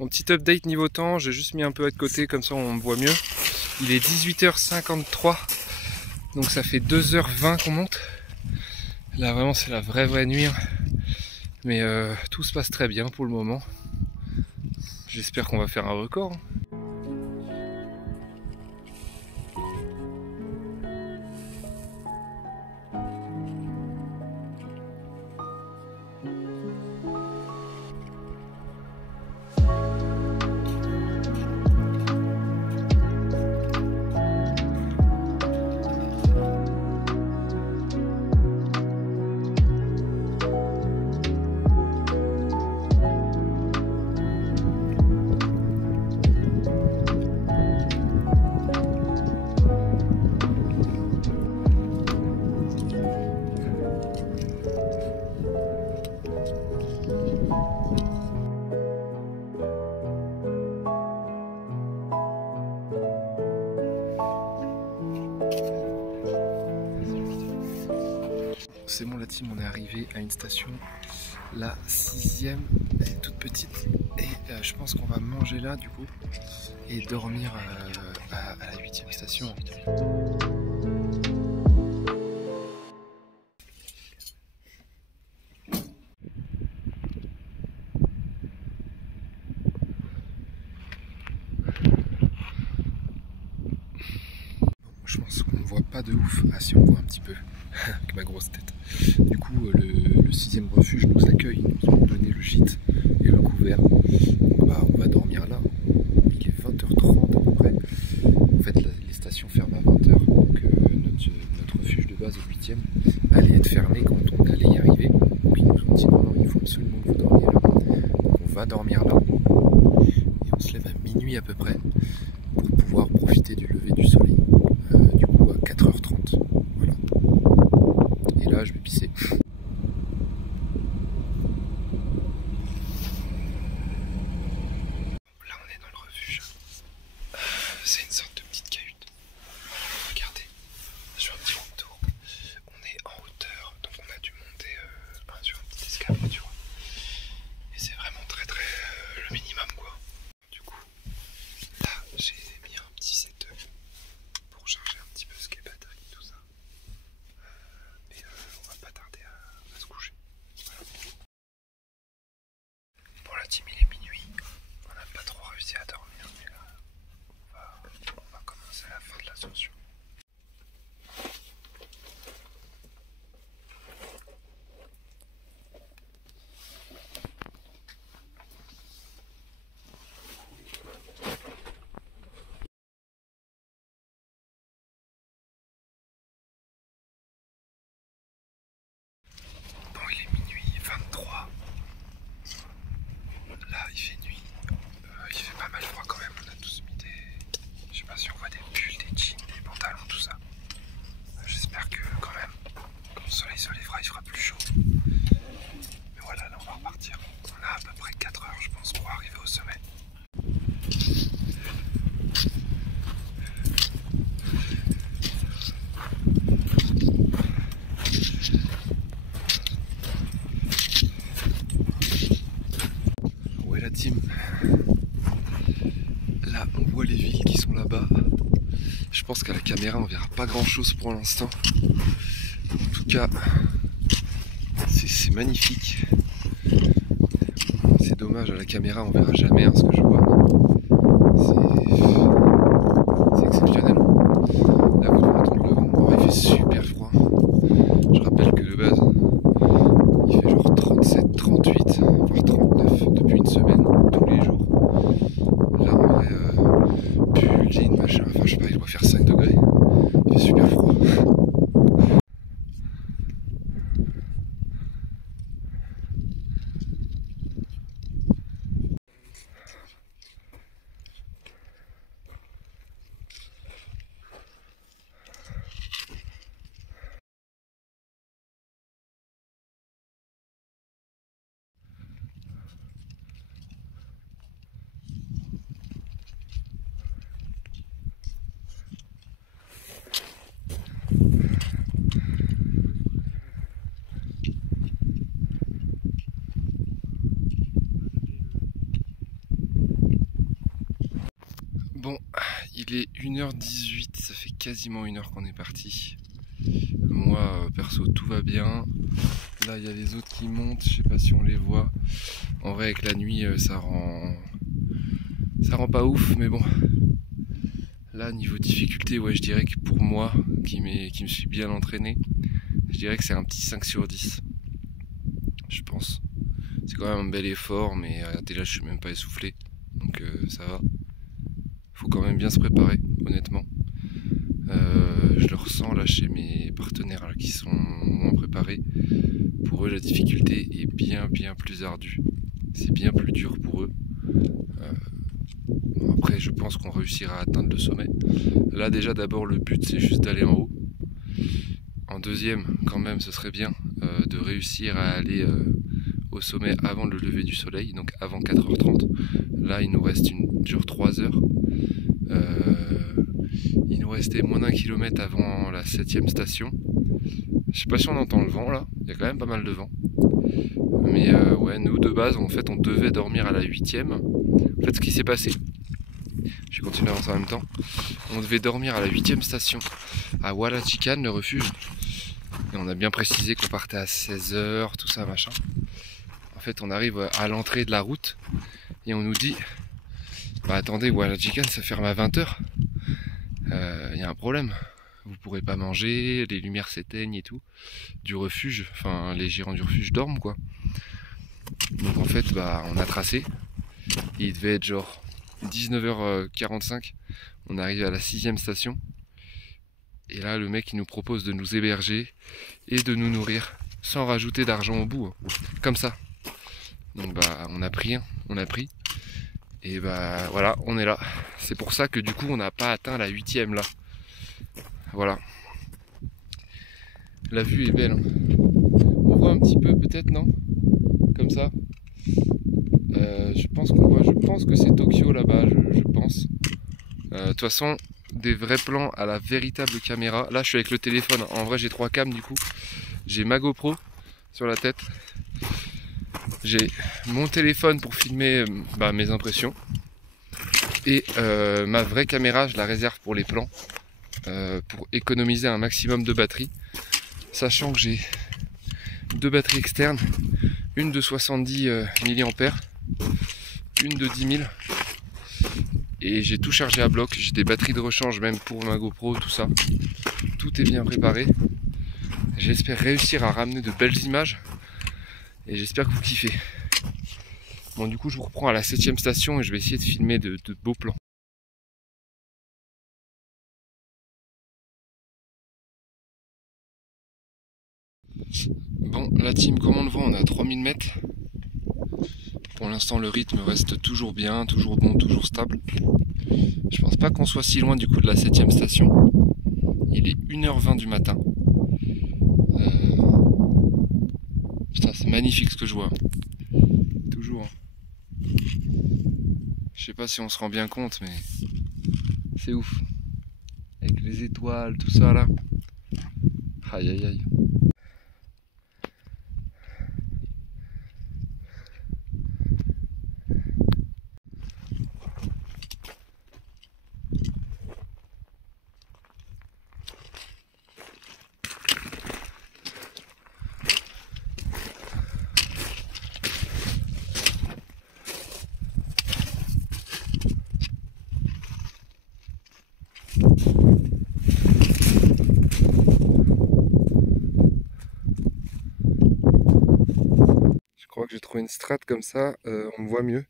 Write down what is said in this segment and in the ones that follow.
Mon petit update niveau temps, j'ai juste mis un peu de côté, comme ça on me voit mieux. Il est 18h53, donc ça fait 2h20 qu'on monte. Là vraiment c'est la vraie nuit, hein. Mais tout se passe très bien pour le moment. J'espère qu'on va faire un record, hein. C'est bon la team, on est arrivé à une station, la 6e, elle est toute petite et je pense qu'on va manger là du coup et dormir à la 8e station. Je pense qu'on ne voit pas de ouf. Ah si, on voit un petit peu avec ma grosse tête. Du coup le 6e refuge nous accueille, ils nous ont donné le gîte et le couvert. Bah, on va dormir là. Il est 20h30 à peu près. En fait les stations ferment à 20h, donc notre refuge de base au 8e allait être fermé quand on allait y arriver. Puis ils nous ont dit non, il faut absolument que vous dormiez là. Donc on va dormir là. Et on se lève à minuit à peu près pour pouvoir profiter du lever du soleil. Du coup à 4h30. Voilà. Et là je vais pisser. Là on est dans le refuge. C'est une sorte de petite cahute. Regardez, je fais un petit retour. On est en hauteur, donc on a dû monter sur un petit escalier, tu vois. Et c'est vraiment très le minimum quoi. Du coup, là j'ai mis un petit setup pour charger un petit peu ce qui est batterie, tout ça. Et on va pas tarder à se coucher. Voilà. Bon la team, il est minuit. On n'a pas trop réussi à dormir, mais là on va commencer la fin de l'ascension. Bon, il est minuit 23. Là, il fait nuit. Il fait pas mal froid quand même. On a tous mis des... Je sais pas si on voit des pulls, des jeans, des pantalons, tout ça. J'espère que quand même, quand le soleil se lèvera, il fera plus chaud. Mais voilà, là on va repartir. On a à peu près 4 heures, je pense, pour arriver au sommet. Ouais la team, là on voit les villes qui sont là-bas. Je pense qu'à la caméra on verra pas grand chose pour l'instant. En tout cas c'est magnifique. C'est dommage, à la caméra on verra jamais ce que je vois. C'est exceptionnel. Là vous devez entendre le vent. Alors, il fait super froid. Je rappelle que de base il fait genre 37, 38, voire 39 depuis une semaine, tous les jours. Là en vrai, pull, jean, machin, enfin je sais pas, il doit faire 5 degrés. Il fait super froid. Bon, il est 1h18, ça fait quasiment 1 heure qu'on est parti. Moi, perso, tout va bien. Là, il y a les autres qui montent, je sais pas si on les voit. En vrai, avec la nuit, ça rend pas ouf, mais bon. Là, niveau difficulté, ouais, je dirais que pour moi, qui me suis bien entraîné, je dirais que c'est un petit 5 sur 10. Je pense. C'est quand même un bel effort, mais regardez là, je suis même pas essoufflé. Donc ça va. Faut quand même bien se préparer, honnêtement. Je le ressens là chez mes partenaires là, qui sont moins préparés. Pour eux, la difficulté est bien plus ardue. C'est bien plus dur pour eux. Bon, après, je pense qu'on réussira à atteindre le sommet. Là, déjà, d'abord, le but, c'est juste d'aller en haut. En deuxième, quand même, ce serait bien de réussir à aller au sommet avant le lever du soleil, donc avant 4h30. Là, il nous reste genre 3 heures. Il nous restait moins d'1 kilomètre avant la 7e station. Je sais pas si on entend le vent là, il y a quand même pas mal de vent. Mais ouais, nous de base, en fait, on devait dormir à la 8e. En fait, ce qui s'est passé, je vais continuer à avancer en même temps. On devait dormir à la 8e station, à Hualachican, le refuge. Et on a bien précisé qu'on partait à 16h, tout ça, machin. En fait, on arrive à l'entrée de la route et on nous dit bah attendez, Hualachican, ça ferme à 20h. Y a un problème. Vous pourrez pas manger, les lumières s'éteignent et tout. Du refuge, enfin, les gérants du refuge dorment, quoi. Donc en fait, bah, on a tracé. Il devait être genre 19h45. On arrive à la 6e station. Et là, le mec, il nous propose de nous héberger et de nous nourrir sans rajouter d'argent au bout. Comme ça. Donc bah, on a pris, hein. On a pris. Et bah voilà, on est là. C'est pour ça que du coup, on n'a pas atteint la 8e là. Voilà. La vue est belle. Hein. On voit un petit peu peut-être, non? Comme ça. Je pense qu'on voit. Je pense que c'est Tokyo là-bas, je pense. De toute façon, des vrais plans à la véritable caméra. Là, je suis avec le téléphone. En vrai, j'ai 3 cams du coup. J'ai ma GoPro sur la tête. J'ai mon téléphone pour filmer mes impressions. Et ma vraie caméra, je la réserve pour les plans. Pour économiser un maximum de batterie. Sachant que j'ai 2 batteries externes. Une de 70 mAh. Une de 10 000. Et j'ai tout chargé à bloc. J'ai des batteries de rechange même pour ma GoPro, tout ça. Tout est bien préparé. J'espère réussir à ramener de belles images. Et j'espère que vous kiffez. Bon, du coup, je vous reprends à la 7e station et je vais essayer de filmer de beaux plans. Bon, la team, comme on le voit, on est à 3000 mètres. Pour l'instant, le rythme reste toujours bien, toujours bon, toujours stable. Je pense pas qu'on soit si loin du coup de la 7e station. Il est 1h20 du matin. Putain, c'est magnifique ce que je vois. Toujours. Je sais pas si on se rend bien compte, mais c'est ouf. Avec les étoiles, tout ça là. Aïe aïe aïe. Je crois que j'ai trouvé une strat comme ça, on me voit mieux.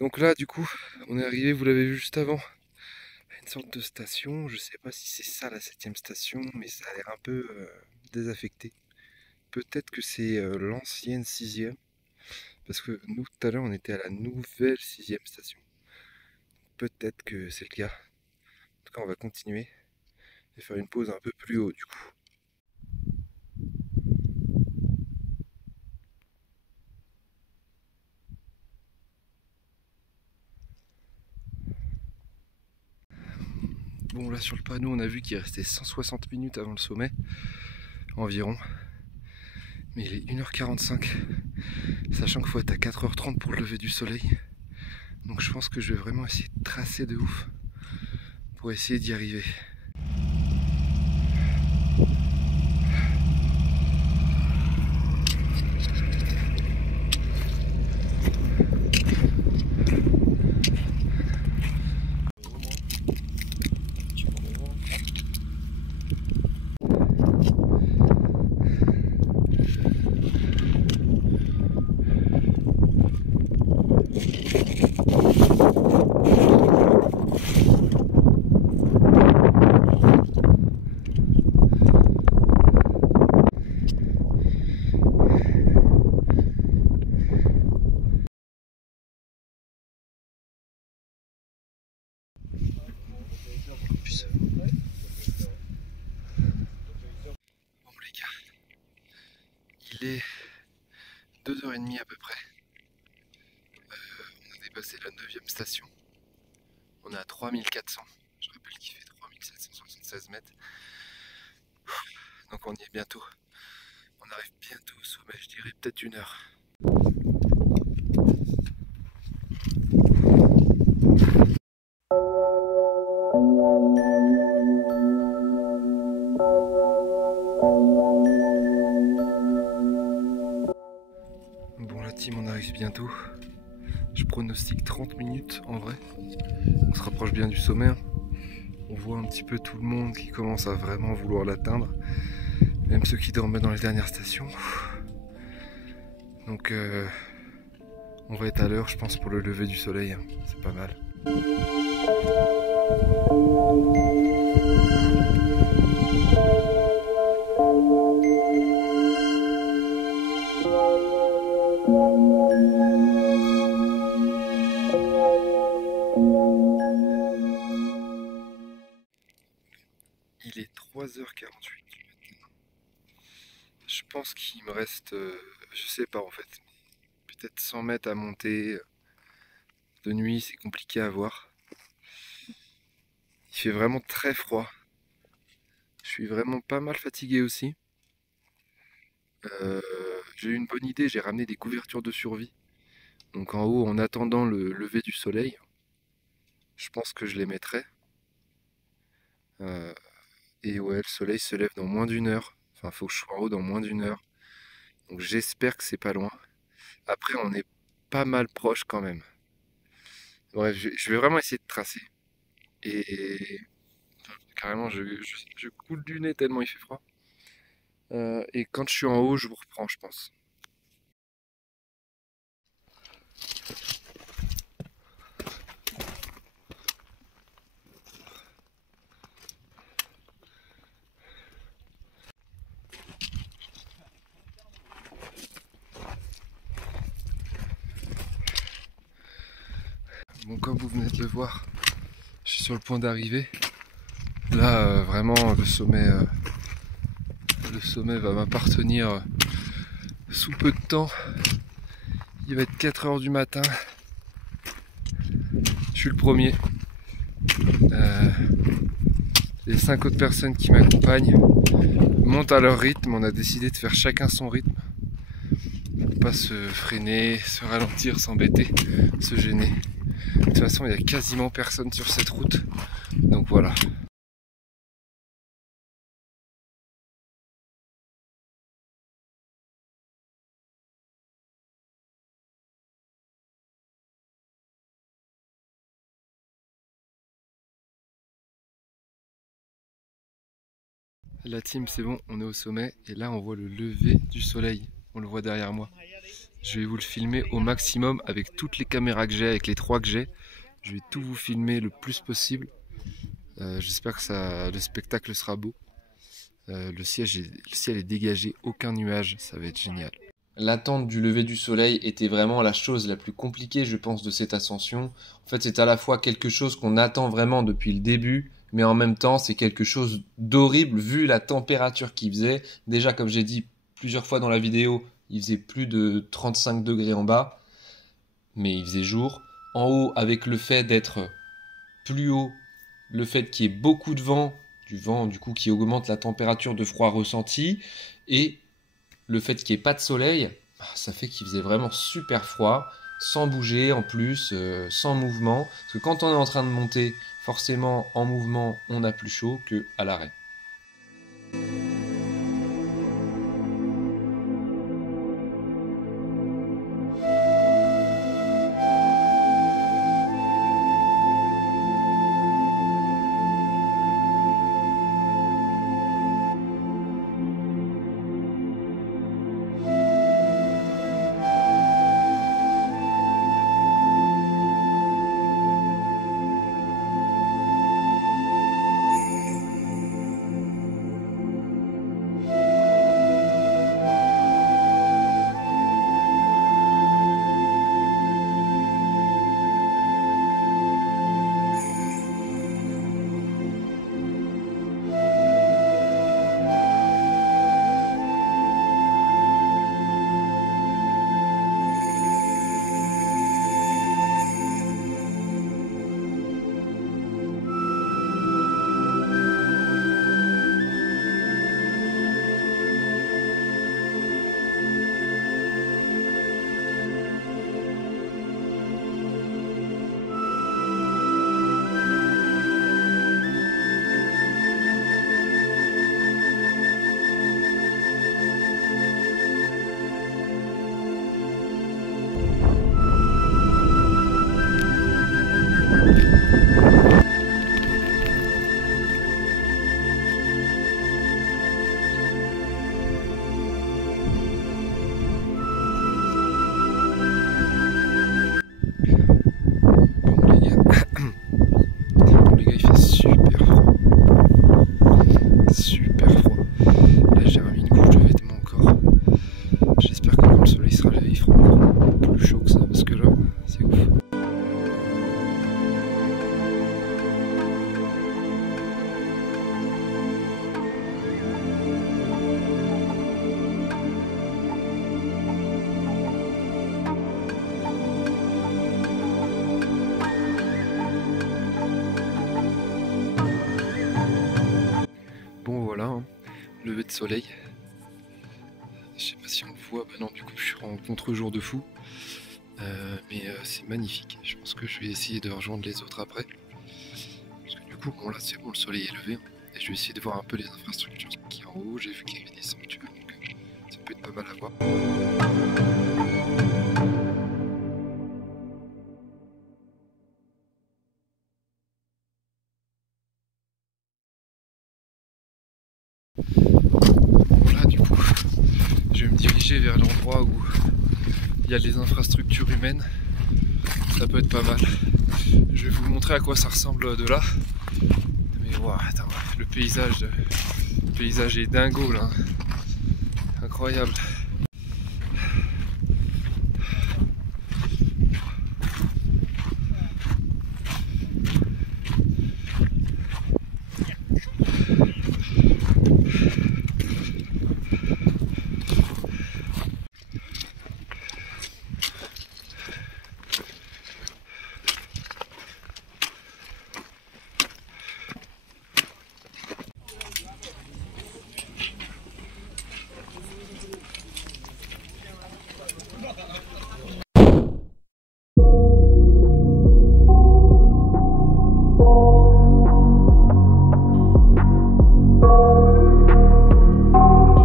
Donc là, du coup, on est arrivé, vous l'avez vu juste avant, à une sorte de station. Je sais pas si c'est ça la 7e station, mais ça a l'air un peu désaffecté. Peut-être que c'est l'ancienne 6e, parce que nous, tout à l'heure, on était à la nouvelle 6e station. Peut-être que c'est le cas. En tout cas, on va continuer et faire une pause un peu plus haut, du coup. Bon, là sur le panneau, on a vu qu'il restait 160 minutes avant le sommet, environ. Mais il est 1h45, sachant qu'il faut être à 4h30 pour le lever du soleil. Donc je pense que je vais vraiment essayer de tracer de ouf pour essayer d'y arriver. Bon les gars, il est 2h30 à peu près. On a dépassé la 9e station. On est à 3400. Je rappelle qu'il fait 3776 mètres. Donc on y est bientôt. On arrive bientôt au sommet, je dirais peut-être 1 heure. Bon la team, on arrive bientôt. Je pronostique 30 minutes en vrai. On se rapproche bien du sommet. Hein. On voit un petit peu tout le monde qui commence à vraiment vouloir l'atteindre. Même ceux qui dormaient dans les dernières stations. Donc on va être à l'heure je pense pour le lever du soleil. Hein. C'est pas mal. Il est 3h48 du matin. Je pense qu'il me reste, je sais pas en fait, peut-être 100 mètres à monter. De nuit, c'est compliqué à voir. Il fait vraiment très froid. Je suis vraiment pas mal fatigué aussi. J'ai eu une bonne idée, j'ai ramené des couvertures de survie. Donc en haut, en attendant le lever du soleil, je pense que je les mettrai. Et ouais, le soleil se lève dans moins d'1 heure. Enfin, faut que je sois en haut dans moins d'1 heure. Donc j'espère que c'est pas loin. Après, on est pas mal proche quand même. Bref, je vais vraiment essayer de tracer. Et carrément, je coule du nez tellement il fait froid. Et quand je suis en haut, je vous reprends, je pense. Bon, comme vous venez de le voir, je suis sur le point d'arriver. Là, vraiment, le sommet va m'appartenir sous peu de temps. Il va être 4 h du matin. Je suis le premier. Les 5 autres personnes qui m'accompagnent montent à leur rythme. On a décidé de faire chacun son rythme. Pour pas se freiner, se ralentir, s'embêter, se gêner. De toute façon, il n'y a quasiment personne sur cette route. Donc voilà. La team, c'est bon, on est au sommet et là on voit le lever du soleil. On le voit derrière moi. Je vais vous le filmer au maximum avec toutes les caméras que j'ai, avec les 3 que j'ai. Je vais tout vous filmer le plus possible. J'espère que le spectacle sera beau. Le ciel est dégagé, aucun nuage, ça va être génial. L'attente du lever du soleil était vraiment la chose la plus compliquée, je pense, de cette ascension. En fait, c'est à la fois quelque chose qu'on attend vraiment depuis le début, mais en même temps, c'est quelque chose d'horrible vu la température qu'il faisait. Déjà, comme j'ai dit plusieurs fois dans la vidéo, il faisait plus de 35 degrés en bas, mais il faisait jour. En haut, avec le fait d'être plus haut, le fait qu'il y ait beaucoup de vent, du vent du coup qui augmente la température de froid ressentie, et le fait qu'il n'y ait pas de soleil, ça fait qu'il faisait vraiment super froid. sans bouger en plus, sans mouvement. Parce que quand on est en train de monter, forcément en mouvement, on a plus chaud qu'à l'arrêt. Lever de soleil. Je sais pas si on le voit, bah non, du coup je suis en contre-jour de fou. Mais c'est magnifique. Je pense que je vais essayer de rejoindre les autres après. Parce que du coup, bon là c'est bon, le soleil est levé. Et je vais essayer de voir un peu les infrastructures qui sont en haut. J'ai vu qu'il y avait des sanctuaires, donc ça peut être pas mal à voir. Bon là du coup, je vais me diriger vers l'endroit où il y a les infrastructures humaines. Ça peut être pas mal. Je vais vous montrer à quoi ça ressemble de là. Mais waouh, attends, le paysage est dingo là. Incroyable.